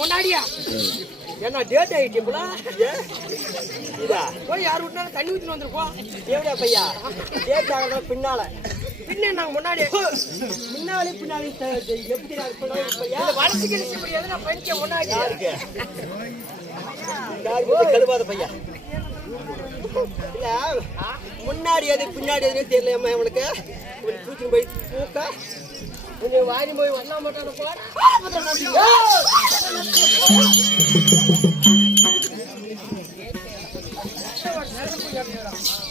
முன்னாடியா என்ன டேட் ஆயிட்டீங்களா? போய் யார் விட்டாலும் தண்ணி ஊற்றின்னு வந்துருப்போம். எப்படியா பையா டேட் ஆகிறத பின்னால நாங்க முன்னாடி பின்னாலே எப்படி வளர்ச்சி கழிச்சு முடியாது. நான் படிக்க முன்னாடி கழுவாத பையா இல்ல முன்னாடி எது பின்னாடி எதுன்னு தெரியல அவனுக்கு தூக்கி போய் தூக்க கொஞ்சம் வாரி போய் வந்தா மட்டும்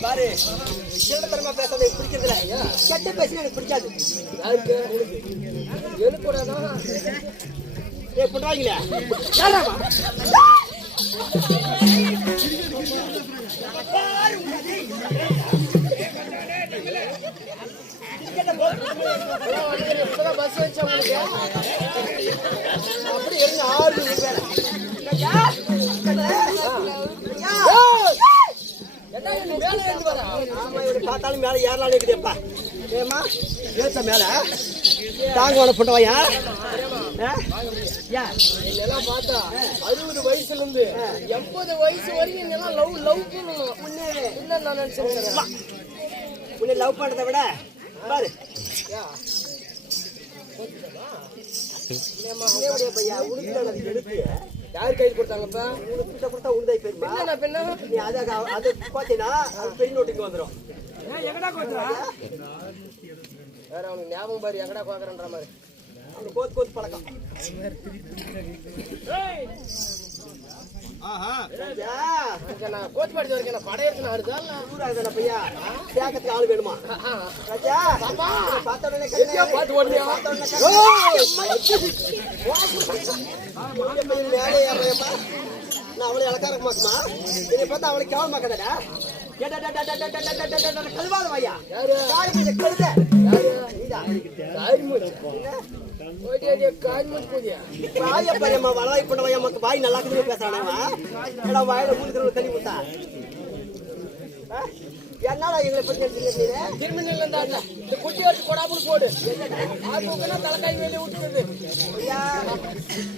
பாரு சிலத்தரமா பேசாத பிடிக்கிறதுல கெட்ட பேசினா எனக்கு பிடிக்காது. எழுக்கூடாதான் பண்ணுவாங்களே பஸ் வச்சா அப்படி இருங்க 6 பேர் பார்த்தாலும் மேல ஏறலாம் இருக்குதுப்பா. ஏமா ஏத்த மேல தாங்க உன பண்ணுவாயா இதெல்லாம் பார்த்தா 60 வயசுல இருந்து 80 வயசு வரைக்கும் இதெல்லாம் லவ் பண்ணணும். என்ன நான் நினைச்சிருக்கேன் உன்னை லவ் பண்றதை விட பாரு யாரு கைது கொடுத்தாங்கப்பா? கொடுத்தா உண்டாய் பெருமா நீ அதை பார்த்தீங்கன்னா அது பெரிய நோட்டுக்கு வந்துடும். வேற அவனுக்கு ஞாபகம் பாரு எங்கடா கோக்குறன்ற மாதிரி அவனுக்கு கோத்து பழக்கம். கோச்சு பாடி வரைக்கும் படையெடுத்து ஆடுதா இல்ல பையா கேட்கறதுக்கு ஆள் வேணுமா? ராஜா பார்த்தோன்னே பார்த்து ஓடுறியா? நான் அவளை இலக்காரமாக்குமா இதை பார்த்தா அவளுக்கு கேவலமா கதடா கழுவாத வையா கழுத வளவாய் பண்ண வாய் நல்லா பேசுறானவா வாயில மூணு தண்ணி முத்தா என்னடா எங்களை பத்தி நினைச்சீங்க? திரும்பி நில்லா இந்த குட்டி வச்சு கொடாப்புல போடு. ஆக்குனா தலைக்காய் வெளியே விட்டுருது. ஐயா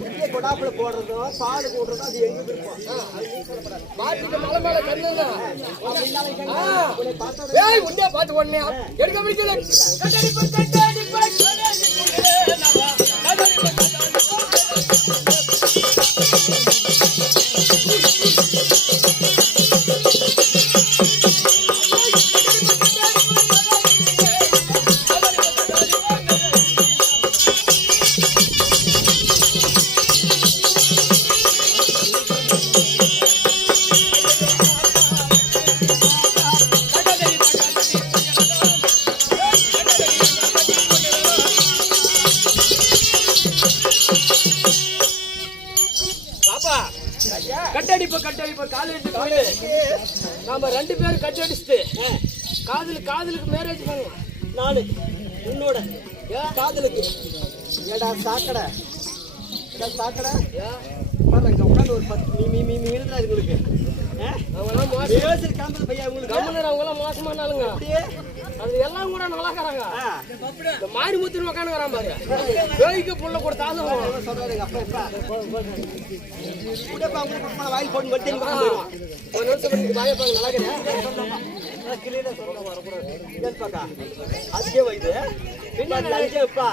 குட்டியை கொடாப்புல போடுறதும் பாடு போடுறதும் அது எங்க இருக்கும்? மாட்டுக்கு மலை மேல கண்ணுங்க. ஏய் உன்னே பார்த்து உடனே எடுக்க முடியல. கட்டடிப்ப காலேஜ் நாம 2 பேரும் கட்டடிச்சுட்டு காதலுக்கு மேரேஜ் பண்ணலாம். நானு உன்னோட காதலுக்கு ஏடா சாக்கடை பாருங்க உட்காந்து ஒரு 10 மீ எழுதுறாரு உங்களுக்கு. அவங்கெல்லாம் மோசமானாலுங்க. அது எல்லாம் கூட நல்லா இருக்கிறாங்க. இந்த மாறி முத்திரி உட்காந்து வரான் பாரு. வேலைக்கு புள்ள கொடுத்தாலும் வாயில் போட்டு ஒரு நிமிஷம் வாயப்பாங்க நல்லா அதுக்கே வயது லஞ்சம்ப்பா.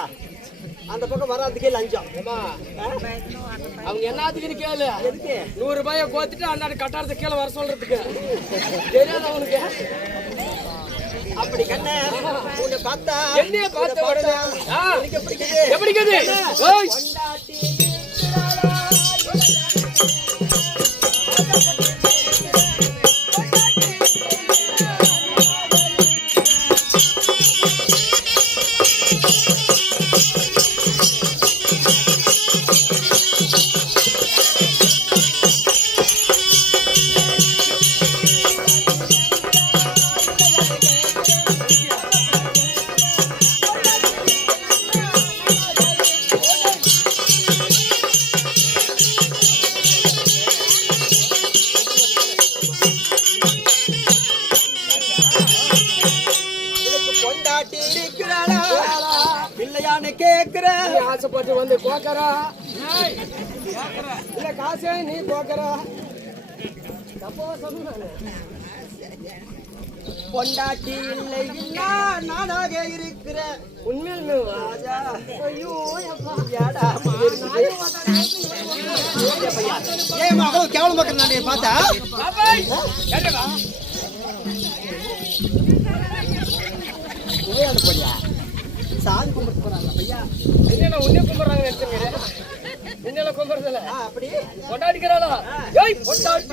அந்த பக்கம் வராதுக்கே லஞ்சம். அவங்க என்னத்துக்குன்னு கேளு. எதுக்கு 100 ரூபாயை கோத்துட்டு அண்ணாடி கட்டாரத்தை கீழே வர சொல்றதுக்கு தெரியாது அவனுக்கு. அப்படி கண்ண உன்னை பார்த்தா என்னைய பார்த்த உடனே எப்படி ஆசைப்பட்டு வந்து கோக்கரா இல்ல காசே நீ கோக்கரா தப்பா சொன்னானே. பொண்டாட்டி இல்லை நானாக இருக்கிற உண்மையிலுமே ஐயோ ஏமா அவ்வளவு கேவலம் பார்க்கறேன் நான் பார்த்தா போறியா சாமி கும்பிட்டு போறாங்க பையா. என்ன உன்னை கும்பிடுறாங்க நினைச்சுங்க. என்னெல்லாம் கும்பிடுறதில்ல அப்படி கொண்டாடிக்கிறாளா? ஏய் கொண்டாடி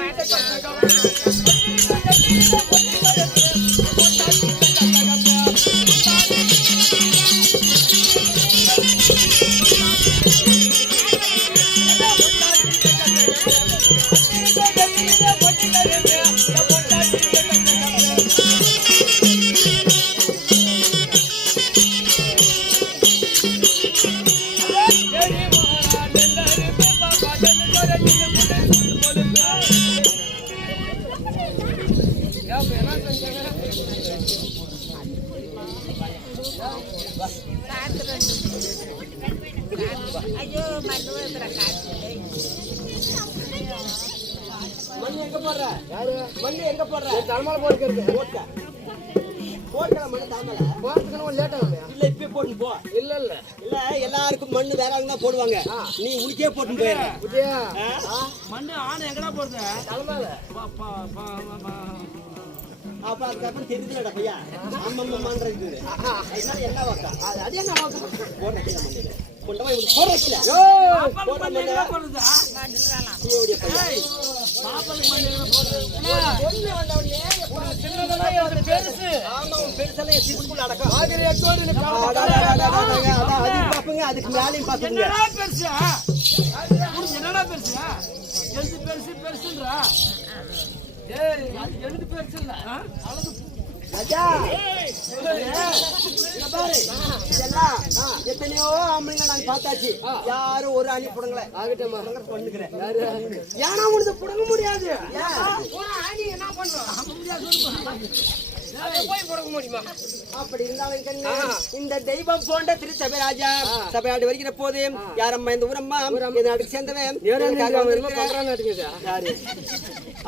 மண்ணு எங்க போடுற? மண்ணு எங்க போடுற? தலைமையில போட்டுக்கிறது. போட்டுக்கிற மண்ணு தலைமையில போறதுக்கு லேட் ஆகும். இல்ல இப்பயே போட்டு போ. இல்ல எல்லாருக்கும் மண்ணு வேற தான் போடுவாங்க. நீ உனக்கே போட்டு போயிரு. மண்ணு ஆன எங்கடா போடுற? தலைமையில அப்ப அதுக்கப்புறம் தெரிஞ்சுடா பையா அம்மம்மான்றது. அதனால என்ன வாக்கா அதே நான் வாக்கா போடுறேன். கொண்டு போய் போடுறீங்களா? போடுற மண்ணு போடுறதா? நீ பையா பாப்பலுக்கு மண்ணு போடுறீங்க. ஒண்ணு வந்தவனே சின்னதெல்லாம் அது பெருசு. ஆமா பெருசெல்லாம் சிப்புக்குள்ள அடக்கம். ஆகிற எட்டோடு நீ அது பாப்பங்க அதுக்கு மேலயும் பாப்பங்க. என்னடா பெருசு? என்னடா பெருசு? எழுது பெருசுன்றா. ஏய் அது எழுது பெருசு இல்ல. அளவு ராஜா இங்க பாரு, இதெல்லாம் எத்தனையோ ஆம்பளைங்க நாங்க பார்த்தாச்சு. யாரும் ஒரு அணி புடுங்கல. ஆகட்டமா பண்ணுகிறேன். ஏன்னா உனக்கு புடுங்க முடியாது. என்ன போய் புடுங்க முடியுமா? அப்படி இருந்தாலும் கண்ணு, இந்த தெய்வம் போன்ற திருச்சபை ராஜா சபையாண்டு வருகிற போது யாரம்மா இந்த ஊரம்மா இந்த நாட்டுக்கு சேர்ந்தவன் யாரு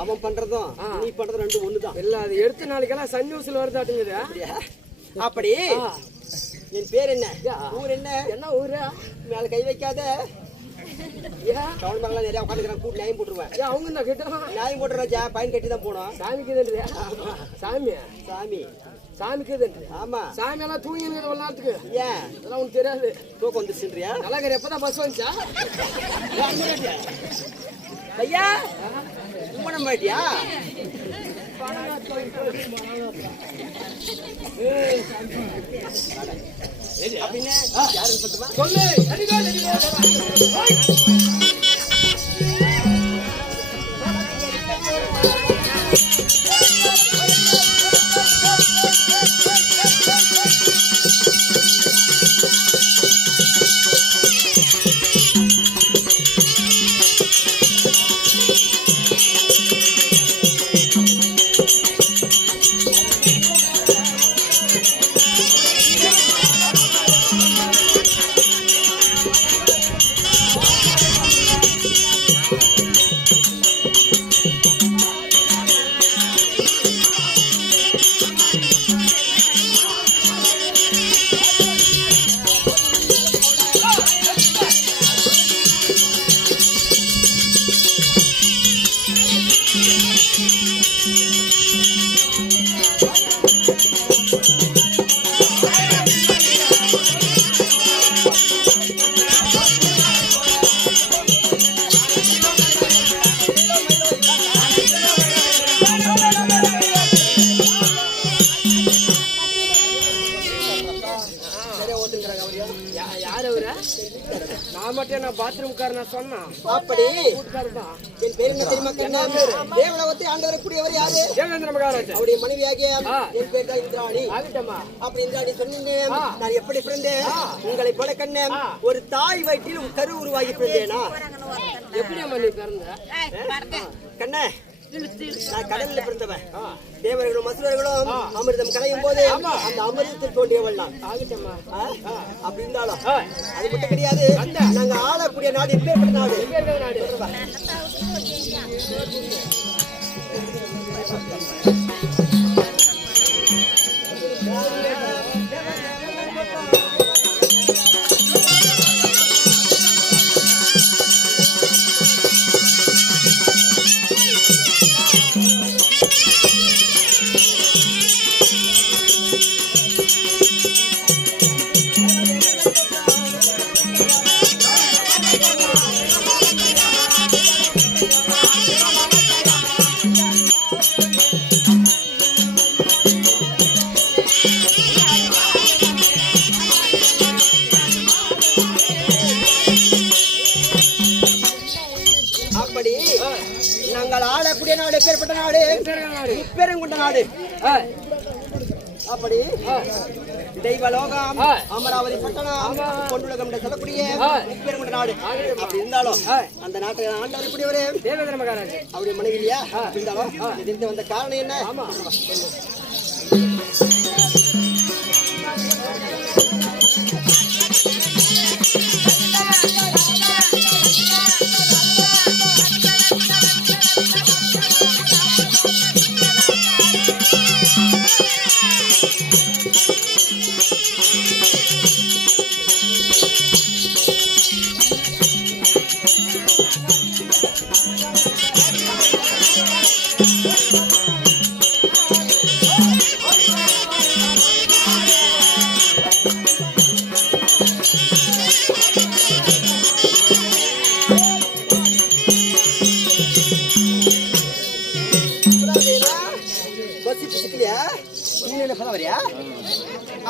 அவன் பண்றதும் நீ பண்றதும் ரெண்டு ஒண்ணுதான் இல்ல. அது எடுத்து நாளைக்கெல்லாம் சன் நியூஸ்ல வருதாட்டுங்குது. அப்படி என் பேர் என்ன, ஊர் என்ன, என்ன ஊரு? மேல கை வைக்காத. கவர்மெண்ட்லாம் நிறைய உட்காந்துக்கிறான், கூட்டு நியாயம் போட்டுருவேன். அவங்க தான் கேட்டோம். நியாயம் போட்டுற ராஜா, பயன் கட்டி தான் போனோம். சாமிக்குதுன்றியா? சாமி சாமி சாமிக்குதுன்று. ஆமா, சாமி எல்லாம் தூங்கினது ஒரு நேரத்துக்கு. ஏன் அதெல்லாம் உனக்கு தெரியாது. தூக்கம் வந்துச்சுன்றியா? நல்லா கறி எப்பதான் பஸ் வந்துச்சா? ஐயா கும்பணம் பாட்டியா? அப்படின்னு யாருன்னு சொல்லுமா? சொல்லு. நான் மட்டும் நான் பாத்ரூம்காரனா சொன்னா? அப்படி கூட்டுக்காரதான். என் பேர் என்ன தெரியுமா கண்ணா? தேவலோகத்தை ஆண்டு வரக்கூடியவர் யாரு? தேவேந்திர மகாராஜா. அவருடைய மனைவியாகிய என் பேர் தான் இந்திராணி. ஆகட்டமா. அப்படி இந்திராணி சொன்னேன். நான் எப்படி பிறந்தேன்? உங்களை போல கண்ணே ஒரு தாய் வயிற்றில் கரு உருவாகி பிறந்தேனா? எப்படி அம்மா நீ பிறந்த? கண்ணே, நான் கடல்ல பிறந்தவன். தேவர்களும் அசுரர்களும் அமிர்தம் கலையும் போது அந்த அமிர்தத்தில் தோன்றியவள் நான். ஆகட்டமா. அப்படி இருந்தாலும் அது மட்டும் கிடையாது. நாங்க ஆளக்கூடிய நாடு எப்பேற்பட்ட நாடு? நாங்கள் ஆளக்கூடிய நாடு எப்பேற்பட்ட நாடு? இப்பெருங்குண்ட நாடு. அப்படி தெய்வலோகம் அமராவதி பட்டணம் பொன்னுலகம் சொல்லக்கூடிய இப்பெருங்குண்ட நாடு. அப்படி இருந்தாலும் அந்த நாட்டை ஆண்டவர் கூடியவரே தேவேந்திர மகாராஜா. அவருடைய மனைவி இல்லையா? இருந்தாலும் இது வந்த காரணம் என்ன?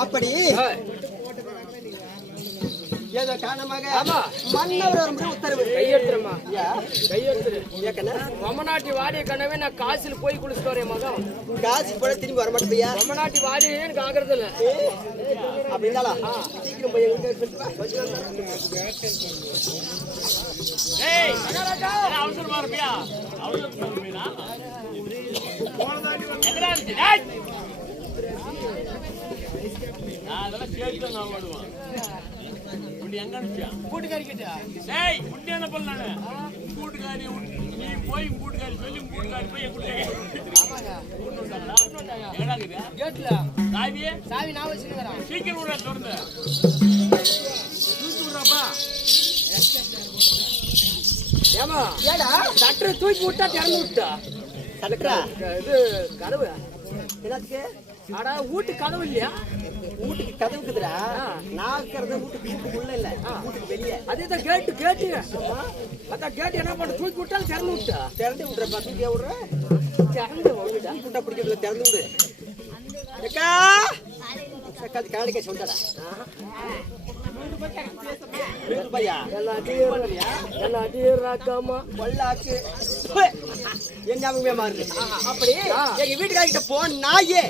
அப்படி ஏதோ காரணமாக ஆமா மன்னவர் வரும்போது உத்தரவு கையெழுத்துறமா யா கையெழுத்துரு ஏக்கண்ணா பொம்மநாட்டி வாடிய கண்ணவே நான் காசில் போய் குளிச்சுட்டு வரேன் மகன் காசு போட திரும்பி வர மாட்டேயா பொம்மநாட்டி வாடியே எனக்கு ஆகிறது இல்ல அப்படிங்களா சீக்கிரம் போய் அவசரமா இருப்பியா அவசரமா இருப்பீனா அதெல்லாம் கேட்டு நான் வருவான் எங்க அனுப்பியா கூட்டுக்காரிக்கிட்டா ஏய் உண்டியான பண்ணானே கூட்டுக்காரி நீ போய் கூட்டுக்காரி சொல்லி கூட்டுக்காரி போய் எங்க கேட்ல சாவியே சாவி நான் வச்சுக்கிறேன் சீக்கிரம் விட திறந்து தூக்கி விடுறாப்பா ஏமா ஏடா சட்டரை தூக்கி விட்டா திறந்து விட்டா தடுக்கிறா இது கதவு என்னத்துக்கு ஆடா வீட்டு கதவு இல்லையா வீட்டுக்கு கதவுக்குதுடா நான் இருக்கிறது வீட்டுக்கு உள்ள இல்ல வீட்டுக்கு வெளியே அதேதான் கேட்டு கேட்டு அதான் கேட்டு என்ன பண்ண தூக்கி விட்டாலும் திறந்து விட்டா திறந்து விடுறப்பா தூக்கி விடுற திறந்து விடுடா தூக்கி விட்டா பிடிக்கிறதுல திறந்து விடு அக்கா அக்கா அது காணிக்க சொல்றடா பையா என்ன அடிக்கிறாக்காமா கொள்ளாக்கு என் ஞாபகமே மாறுது அப்படி எங்க வீட்டுக்காரிட்ட போன நாயே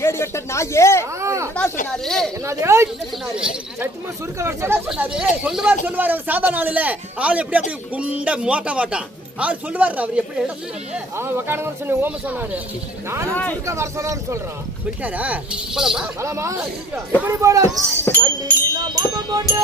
கேடு கட்ட நாயே என்னடா சொன்னாரு என்ன சொன்னாரு சத்தியமா சுருக்க வருஷம் என்ன சொன்னாரு சொல்லுவார் அவர் சாதாரண ஆள் இல்ல ஆள் எப்படி அப்படி குண்ட மோட்ட மாட்டான் ஆள் சொல்லுவார் அவர் எப்படி என்ன சொன்னாரு உக்கான சொன்ன ஓம சொன்னாரு நானும் சுருக்க வருஷம் சொல்றேன் சொல்லிட்டாரா போலாமா பலமா எப்படி போட வண்டியில மாமா போட்டு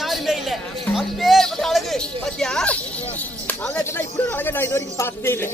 யாருமே இல்ல அப்பேற்பட்ட அழகு பாத்தியா அழகுனா இப்படி ஒரு அழகை நான் இது வரைக்கும் பார்த்ததே இல்லை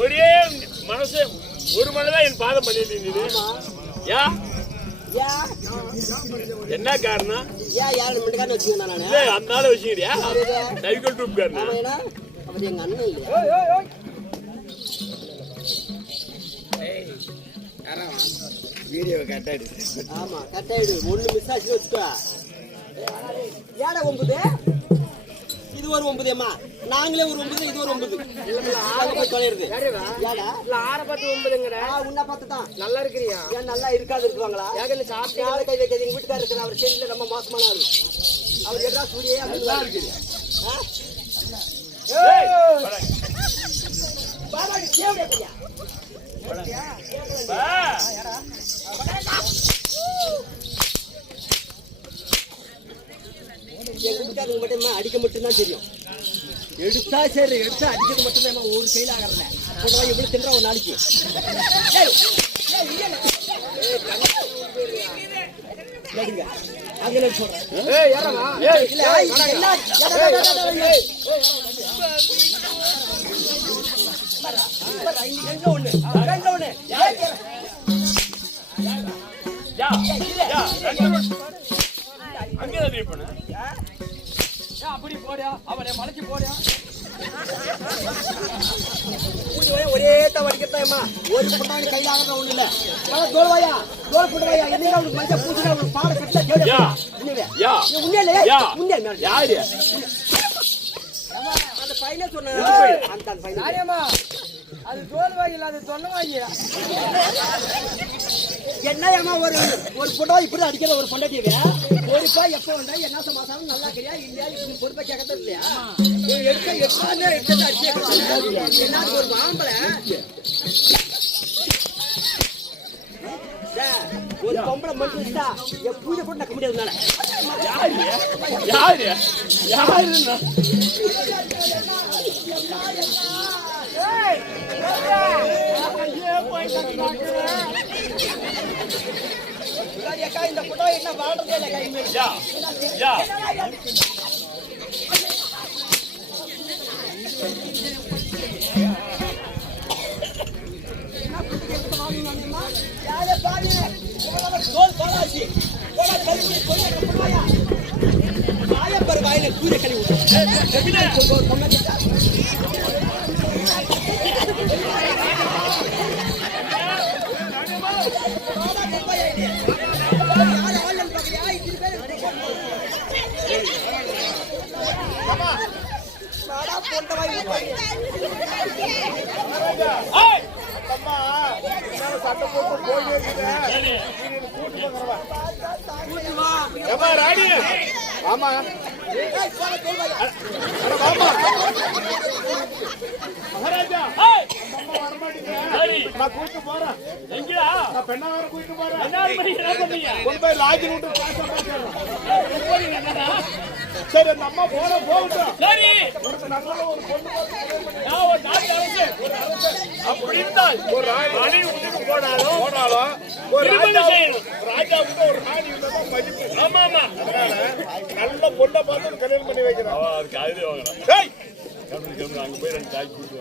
ஒரே மனசு ஒரு மனதான் என் பாதம் பண்ணிட்டு என்ன காரணம் அந்த நாள் வச்சுக்கிறியா சைக்கிள் டூப் காரணம் எங்க அண்ணன் இல்லையா வீடியோ கட்டாயிடு ஆமா கட்டாயிடு ஒண்ணு மிஸ் ஆச்சு வச்சுக்கோ ஏடா 9 இது ஒரு 9 அம்மா நாங்களே ஒரு 9 இது ஒரு 9 போய் தொலைறது ஏடா இல்ல 6 10 9ங்கற உன்ன பார்த்து தான் நல்லா இருக்கறியா ஏன் நல்லா இருக்காது இருக்குவாங்களா ஏகல சாப்பிட்டு யாரை கை வைக்காதீங்க எங்க வீட்டுக்காரர் இருக்காரு அவர் சரியில்லை நம்ம மோசமான ஆளு அவர் எதா சூரியே நல்லா இருக்குது பாபா கேவடே பையா எங்க வீட்டுக்காரங்க மட்டும் அடிக்க மட்டும்தான் தெரியும் எடுத்தா சரி எடுத்தா அடிக்கிறது மட்டும்தான் ஒரு செயல் ஆகறல போய் எப்படி தின்ற ஒரு நாளைக்கு அங்கே சொல்றேன் அப்படி போடியா அவனை மலைக்கு போடியா ஒரே வடிக்கத்தாயம்மா ஒரு புண்ணாடி கையில ஆகிறதா ஒண்ணு இல்ல தோல்வாயா தோல் புடுவாயா என்னங்க அவனுக்கு மஞ்சள் பூசினா அவனுக்கு பாட கட்ட கேளு உண்மையிலே யாரு அந்த பையனே சொன்ன அந்த பையன் யாரியம்மா அது தோல்வாய் இல்ல அது தொன்னவாய் என்னையம்மா ஒரு ஒரு புடவை இப்படி அடிக்கிற ஒரு பொண்டாட்டியவே பொறுப்பா எப்ப வந்தா என்ன சமாசாரம் நல்லா கிடையா இல்லையா இப்படி பொறுப்பா கேட்கறது இல்லையா எடுக்க எட்டாவது எடுத்து அடிச்சு என்ன ஒரு மாம்பழ ஒரு பொம்பளை மட்டும் இருந்தா என் பூஜை கூட நடக்க முடியாதுனால யாரு யாரு இந்த புடவை என்ன வாழ்றதே இல்லை கை வாயில கூரை கழுவி ஆமா மகாராஜா நான் கூட்டு போறேன் எங்கடா நான் பெண்ணா வேற கூட்டு போறேன் என்ன பண்ணீங்க கொண்டு போய் லாட்ஜ் விட்டு சரி அந்த அம்மா போகட்டும் சரி நல்ல ஒரு பொண்ணு ஒரு நாட்டு அப்படி இருந்தால் ஒரு ராணி விட்டுட்டு போனாலும் ஒரு ராஜாவுக்கு ஒரு ராணி இருந்தா மதிப்பு ஆமா ஆமா நல்ல பொண்ணை பார்த்து கல்யாணம் பண்ணி வைக்கிறான் அதுக்கு அதுவே வாங்கலாம் அங்க போய் ரெண்டு தாய் கூட்டு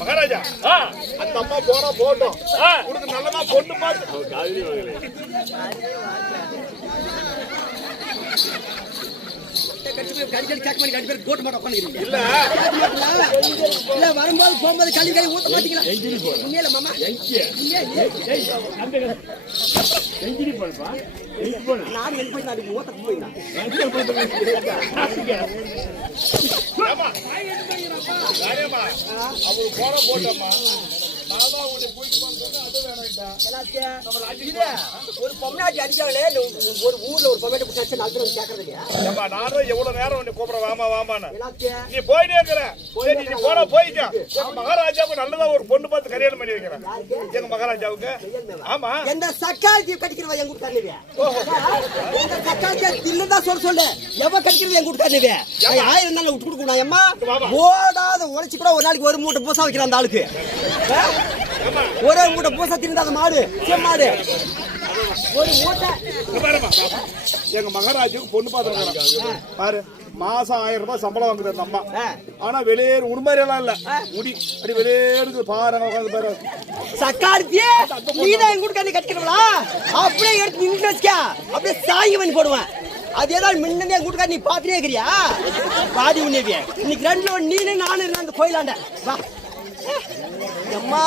மகாராஜா அந்த அம்மா போட்டோம் உனக்கு நல்லதா பொண்ணு பார்த்து காதலி வாங்கல இல்ல வரும்போது போகும்போது களி ஊத்த மாட்டீங்களா மாமா நான் எங்க போய் நான் ஊத்த போயினா அவரு போட்டோமா ஒரு பொம்னாட்டி அடிச்சாங்களே ஒரு ஊர்ல ஒரு பொம்னாட்டி பிடிச்சி நாலு கேட்கறது இல்லையா நானும் எவ்வளவு நேரம் உன்னை கூப்பிடுறேன் வாமா வாமான்னு நீ போயிட்டே இருக்கிற நீ போனா போயிட்டா மகாராஜாவுக்கு நல்லதா ஒரு பொண்ணு பார்த்து கல்யாணம் பண்ணி வைக்கிறேன் எங்க மகாராஜாவுக்கு ஆமா எந்த சக்காத்தி கட்டிக்கிறவா எங்க வீட்டுக்காரனுவே எந்த சக்காத்தியா தில்லுதான் சொல்லு எவ கட்டிக்கிறது எங்க வீட்டுக்காரனுவே 1000 நாள் விட்டு கொடுக்கணும் அம்மா ஓடாத உழைச்சி கூட ஒரு நாளைக்கு ஒரு மூட்டை பூசா வைக்கிற அந்த ஆளுக்கு ஒரே மூட்டை பூசா தின்னுது அந்த மாடு செம்மாடு ஒரு மூட்டை எங்க மகாராஜாவுக்கு பொண்ணு பார்த்துருக்காங்க பாரு மாசம் 1000 ரூபாய் சம்பளம் வாங்குது அந்த அம்மா ஆனா வெளியேறு உண்மையில எல்லாம் இல்ல முடி அப்படி வெளியேறு பாருங்க உட்காந்து பாரு சக்கார்த்தியே நீதான் எங்க வீட்டுக்காரனை கட்டிக்கிறவளா அப்படியே எடுத்து நின்று வச்சுக்க அப்படியே சாங்கி பண்ணி போடுவேன் அது ஏதாவது முன்னே என் வீட்டுக்கார நீ பாத்துட்டே இருக்கிறியா பாதி உன்னவிய இன்னைக்கு ரெண்டுல நீனே நானும் இருந்த அந்த கோயிலாண்ட வா அம்மா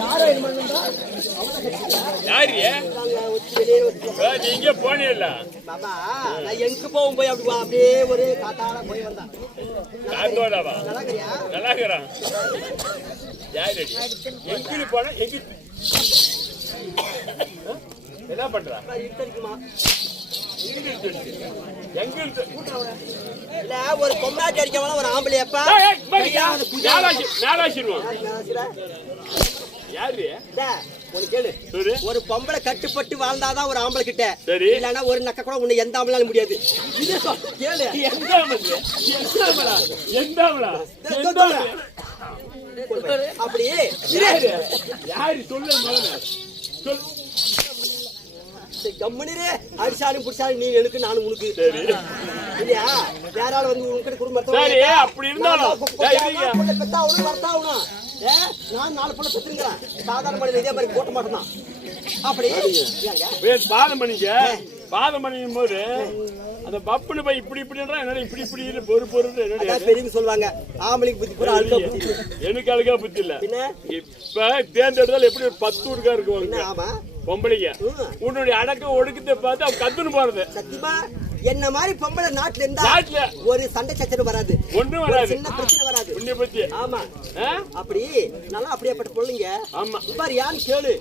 யாரோ என்ன பண்ணுறா யாரியே நீங்க போனீல்ல மாமா நான் எங்க போவும் போய் அப்படி அப்படியே ஒரு காத்தாட போய் வந்தா காத்தோடவா நல்லா இருக்கறியா நல்லா இருக்கறான் யாரடி எங்க போனா எங்க என்ன பண்றா இருக்குமா இல்ல ஒரு பொம்னாட்டி அடிக்கவன ஒரு ஆம்பளையப்பா யாரு கேளு ஒரு பொம்பளை கட்டுப்பட்டு வாழ்ந்தாதான் ஒரு ஆம்பளை கிட்ட இல்லன்னா ஒரு நக்க கூட உன்னை எந்த ஆம்பளாலும் முடியாது கேளு அப்படி யாரு சொல்லு கம்மனிரே அடிச்சாலும் புடிச்சாலும் நீ எனக்கு நானும் உனக்கு இல்லையா வேற ஆள் வந்து உனக்கு குடும்பத்தை அப்படி இருந்தாலும் வர்த்தாகணும் நான் 4 பொண்ணு பெற்றுங்கிறேன் சாதாரண மனிதன் இதே மாதிரி போட்ட மாட்டேன் அப்படி பாதம் பண்ணிக்க பாதம் பண்ணிக்கும் போது அந்த பப்புனு போய் இப்படி இப்படின்றா என்னடா இப்படி இப்படி பொறு பொறுன்னு என்னடா அதான் பெரியவங்க சொல்லுவாங்க ஆம்பளைக்கு புத்தி பூரா அழுக்கா புத்தி. எனக்கு அழுகா புத்தி இல்ல. என்ன இப்ப தேர்ந்தெடுத்தால் எப்படி ஒரு 10 ஊருக்கா இருக்கும் என்ன ஆமா பொம்பளைங்க. உன்னுடைய அடக்க ஒடுக்கத்தை பார்த்து அவன் கத்துன்னு போறது. சத்தியமா என்ன மாதிரி பொம்பளை நாட்டுல இருந்தா நாட்டுல ஒரு சண்டை சச்சரவு வராது, ஒண்ணும் வராது, சின்ன பிரச்சனை வராது. உன்னை பத்தி ஆமா அப்படி நல்லா அப்படியேப்பட்ட பொண்ணுங்க. ஆமா பாரு யான்னு கேளு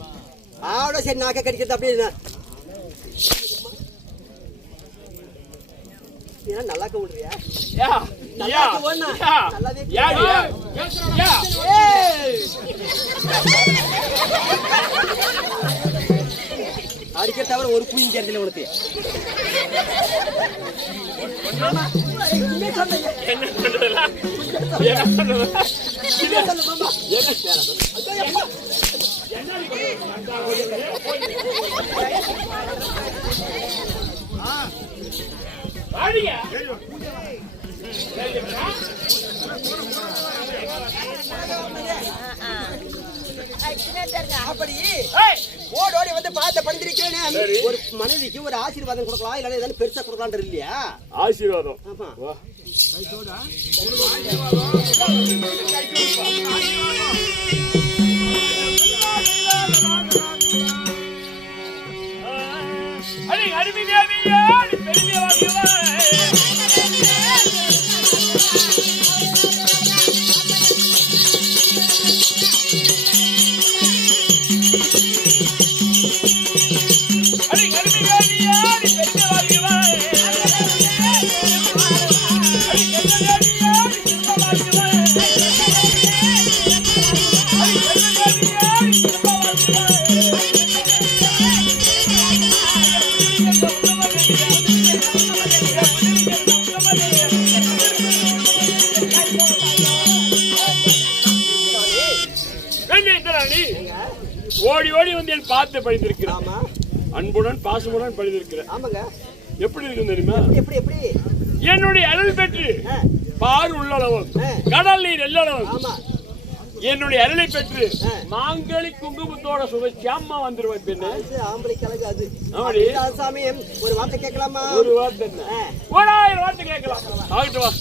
ஆவட சரி நாக்க கடிக்கிறது அப்படியே நல்லா விடுறியா அடிக்க தவிர ஒரு பூயும் தெரியல உனக்கு. அப்படி ஓடோடி வந்து பார்த்த படுத்திருக்கேன். ஒரு மனைவிக்கு ஒரு ஆசீர்வாதம் கொடுக்கலாம், இல்ல ஏதாவது பெருசா கொடுக்கலான்ற இல்லையா? ஆசீர்வாதம். ஆமா அடி அருமை தேவியே அடி பெருமை வாங்கிவா ஓடி ஓடி வந்து என் பார்த்து படித்திருக்கிறேன். அன்புடன் பாசமுடன் படித்திருக்கிறேன். எப்படி இருக்கும் தெரியுமா? எப்படி எப்படி என்னுடைய அருள் பெற்று பார் உள்ளளவும் கடல் நீர் எல்லளவும் என்னுடைய அருளை பெற்று மாங்கலி குங்குமத்தோட சுவைச்சாமா வந்துருவேன். பெண்ணு ஆம்பளை கலகு அது சாமி. ஒரு வார்த்தை கேட்கலாமா? ஒரு வார்த்தை என்ன? 1000 வார்த்தை கேட்கலாம். ஆகிட்டு வா.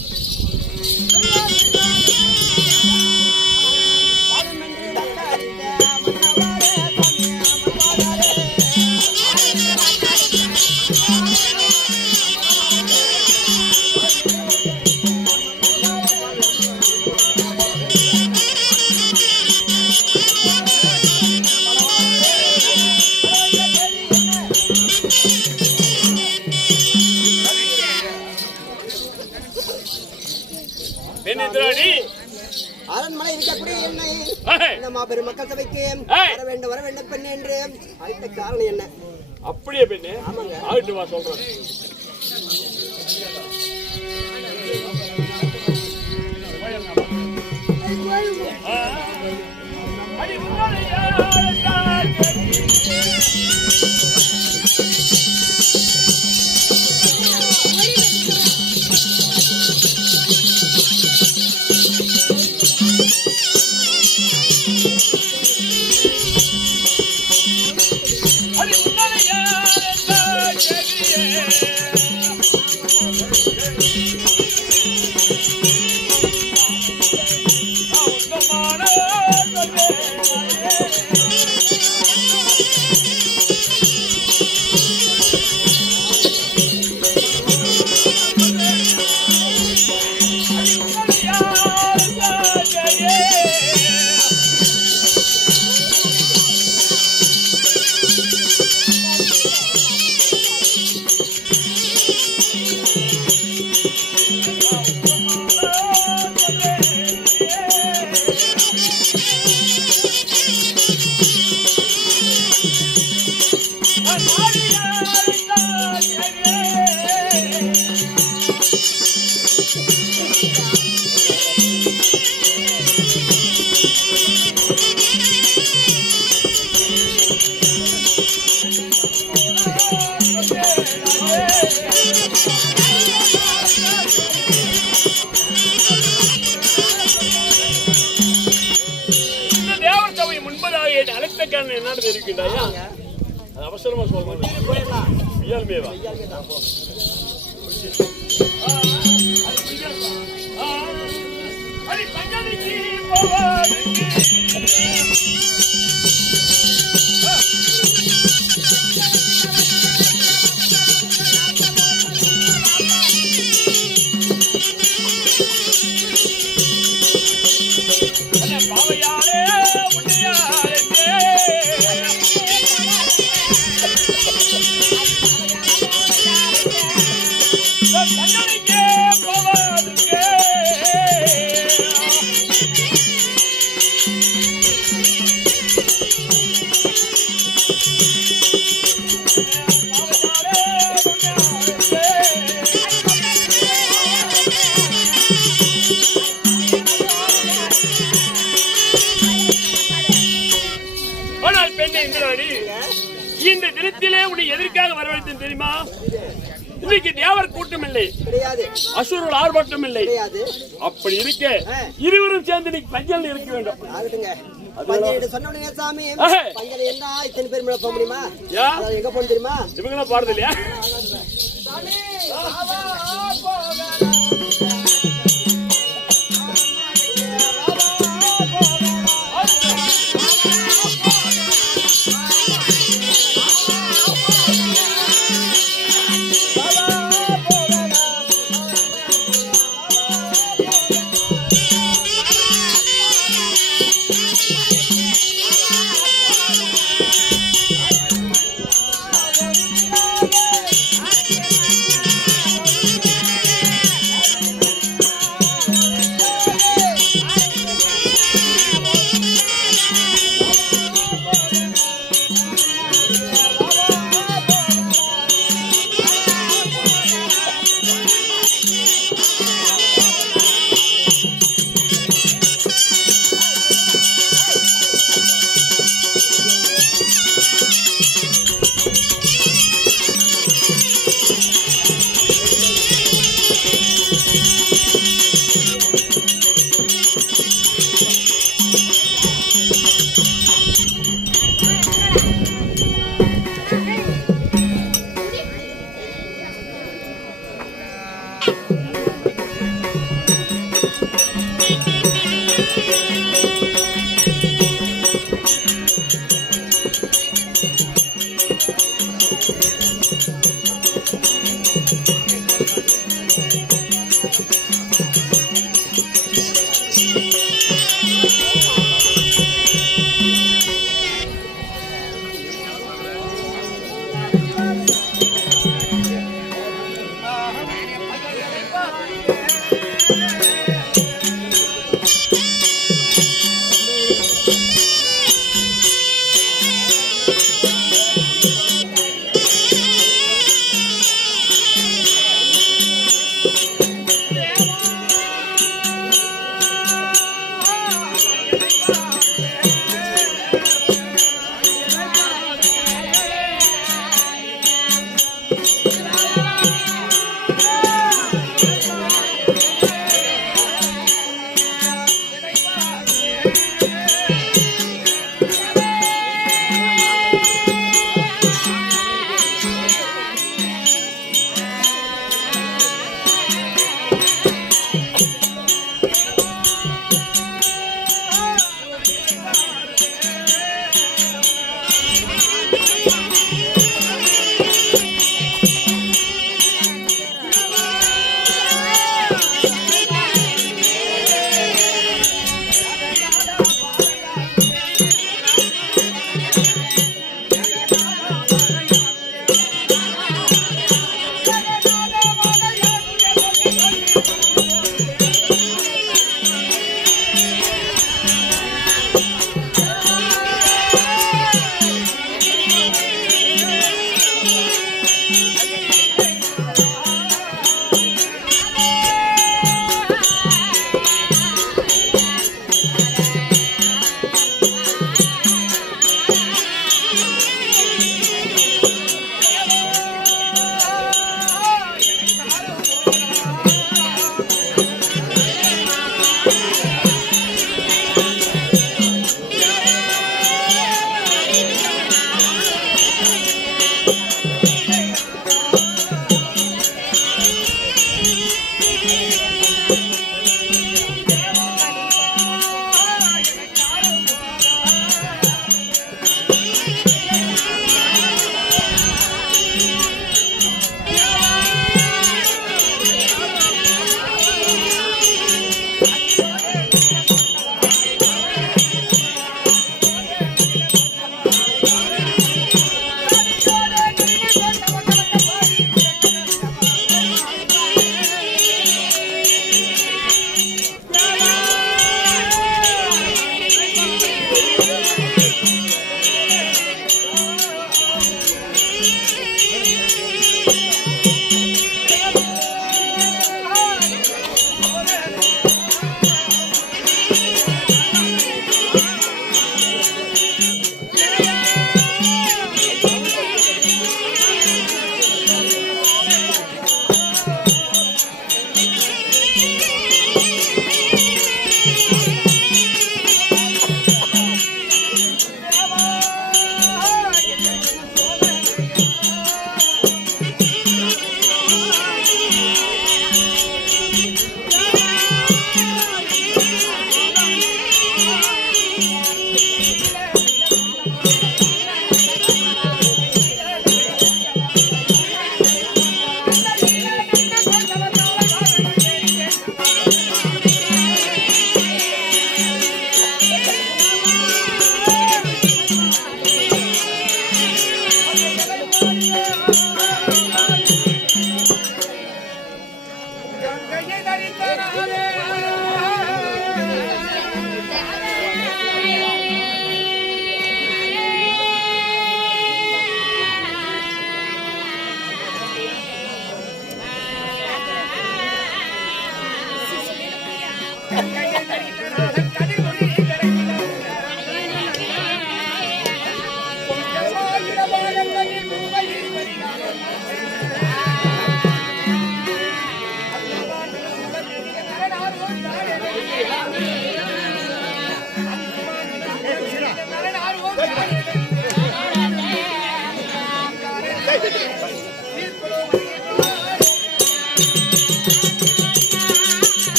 அரண்மனை இருக்கக்கூடிய என்னை நம்ம பெருமக்கள் சபைக்கு வர வேண்டும் பெண் என்று அழைத்த காரணம் என்ன? அப்படியே பெண்ணு ஆகிட்டு வா சொல்றேன். அவசரமா சொல்றேன். அடி பஞ்சனைக்கு போவாதுக்கு பாவையாரே உன்னையாரே பஞ்சனைக்கே போவாதுக்கு ஆனால் பெண்ணே இந்திராணி, இந்த தினத்திலே உன்னை எதற்காக வரவழைத்தேன் தெரியுமா? இன்னைக்கு தேவர் கூட்டம் இல்லை, கிடையாது, அசுரர்கள் ஆர்ப்பாட்டம் இல்லை. கிடையாது. அப்படி இருக்க இருவரும் சேர்ந்து இன்னைக்கு பஞ்சல் இருக்க வேண்டும். ஆகட்டுங்க. பஞ்சனை சொன்ன உடனே சாமி, பஞ்சனை என்ன இத்தனை பேர் மேல போக முடியுமா? அதாவது எங்க போகணும் தெரியுமா? இவங்க பாடுறது இல்லையா?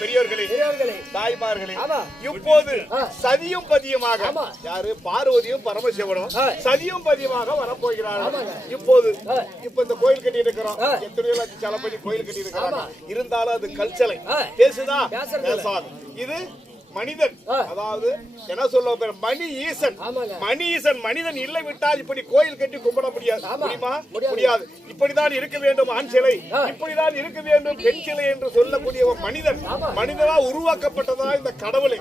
பெரியவர்களே தாய்மார்களே, இப்போது சதியும் பதியமாக யாரு பார்வதியும் பரமசிவனும் சதியும் பதியமாக வரப்போகிறார்கள். இப்போது இந்த கோயில் கட்டி இருக்கிறோம், எத்தனையோ லட்சம் செலவு பண்ணி கோயில் கட்டி இருக்கிறாங்க. இருந்தாலும் அது கல்ச்சலை பேசுதா பேசாது. இது மனிதன், அதாவது என்ன சொல்ல மணி ஈசன். மணி ஈசன் மனிதன் இல்லை விட்டால் இப்படி கோயில் கட்டி கும்பிட முடியாது. முடியாது. இப்படிதான் இருக்க வேண்டும் ஆண் சிலை, இப்படிதான் இருக்க வேண்டும் பெண் சிலை என்று சொல்லக்கூடிய மனிதன் மனிதனா உருவாக்கப்பட்டதா இந்த கடவுளை.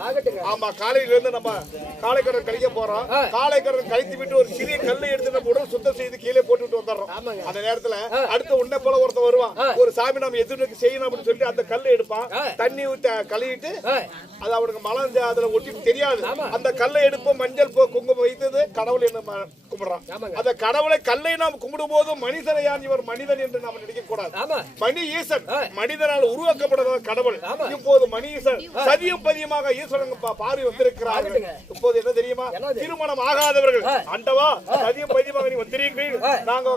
ஆமா, காலையில இருந்து நம்ம காலைக்கடன் கழிக்க போறோம். காலைக்கடன் கழித்து விட்டு ஒரு சிறிய கல்லை எடுத்து நம்ம உடல் சுத்தம் செய்து கீழே போட்டுவிட்டு வந்துடுறோம். அந்த நேரத்துல அடுத்த உன்னை போல ஒருத்தர் வருவான், ஒரு சாமி நம்ம எதிர்க்கு செய்யணும் அப்படின்னு சொல்லிட்டு அந்த கல்லை எடுப்பான், தண்ணி ஊற்றி கழுவிட்டு அது அவனுக்கு மலர்ந்து அதுல ஒட்டி தெரியாது. அந்த கல்லை எடுப்போம், மஞ்சள் குங்குமம் வைத்தது கடவுளை கும்பிடுறான். அந்த கடவுளை கல்லை நாம் கும்பிடும் போது மனிதனையான் இவர் மனிதன் என்று நாம் நினைக்க கூடாது. மணி ஈசன் மனிதனால் உருவாக்கப்பட்ட கடவுள். இப்போது மணி ஈசன் சதியும் பதியமாக ஈஸ்வரன் பாரி வந்திருக்கிறார்கள். இப்போது என்ன தெரியுமா, திருமணம் ஆகாதவர்கள் ஆண்டவா சதியும் பதியமாக நீ வந்திருக்கிறீர்கள், நாங்க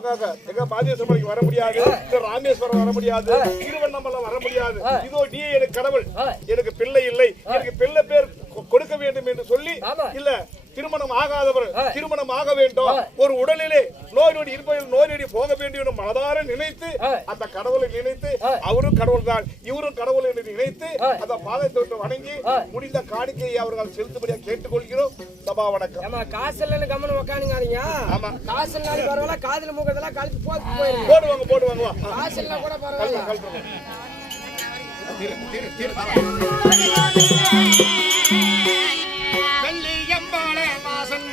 எங்க பாதேஸ்வரனுக்கு வர முடியாது, ராமேஸ்வரம் வர முடியாது, திருவண்ணாமலை வர முடியாது, இதோ நீ எனக்கு கடவுள், எனக்கு பிள்ளை இல்லை, எனக்கு பிள்ளை பேர் கொடுக்க வேண்டும் என்று சொல்லி, இல்ல திருமணம் ஆகாதவர் திருமணம் ஆக வேண்டும், ஒரு உடலிலே நோய் நொடி இருப்பதில் நோய் நொடி போக வேண்டும் மனதார நினைத்து அந்த கடவுளை நினைத்து அவரும் கடவுள் தான் இவரும் கடவுள் என்று நினைத்து அந்த பாதத்தை வணங்கி முடிந்த காணிக்கையை அவர்கள் செலுத்தும்படியா கேட்டுக்கொள்கிறோம். சபா வணக்கம். காசு கம்மன் உக்கானுங்க. ஆமா, காசு பரவாயில்ல, காதுல மூக்கதெல்லாம் கழிச்சு போடுவாங்க. காசு எல்லாம் கூட பரவாயில்ல. வெள்ளியம்பாளே மாசன்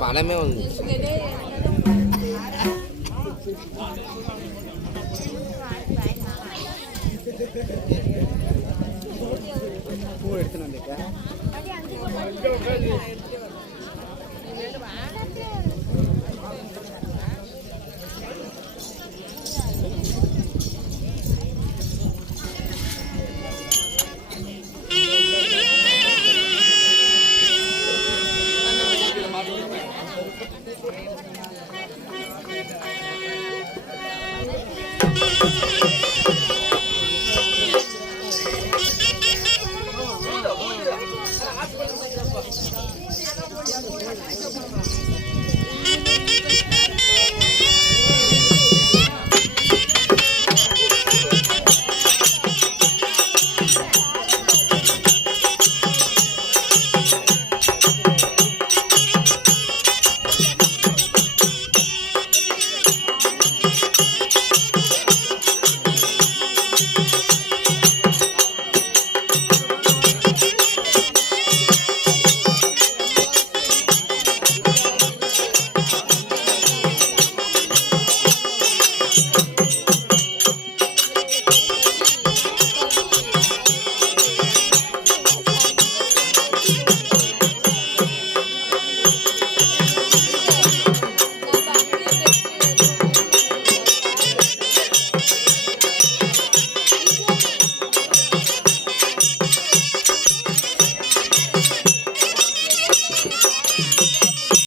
பணமே வந்து பூ எடுத்துன்னு வந்துட்டேன்.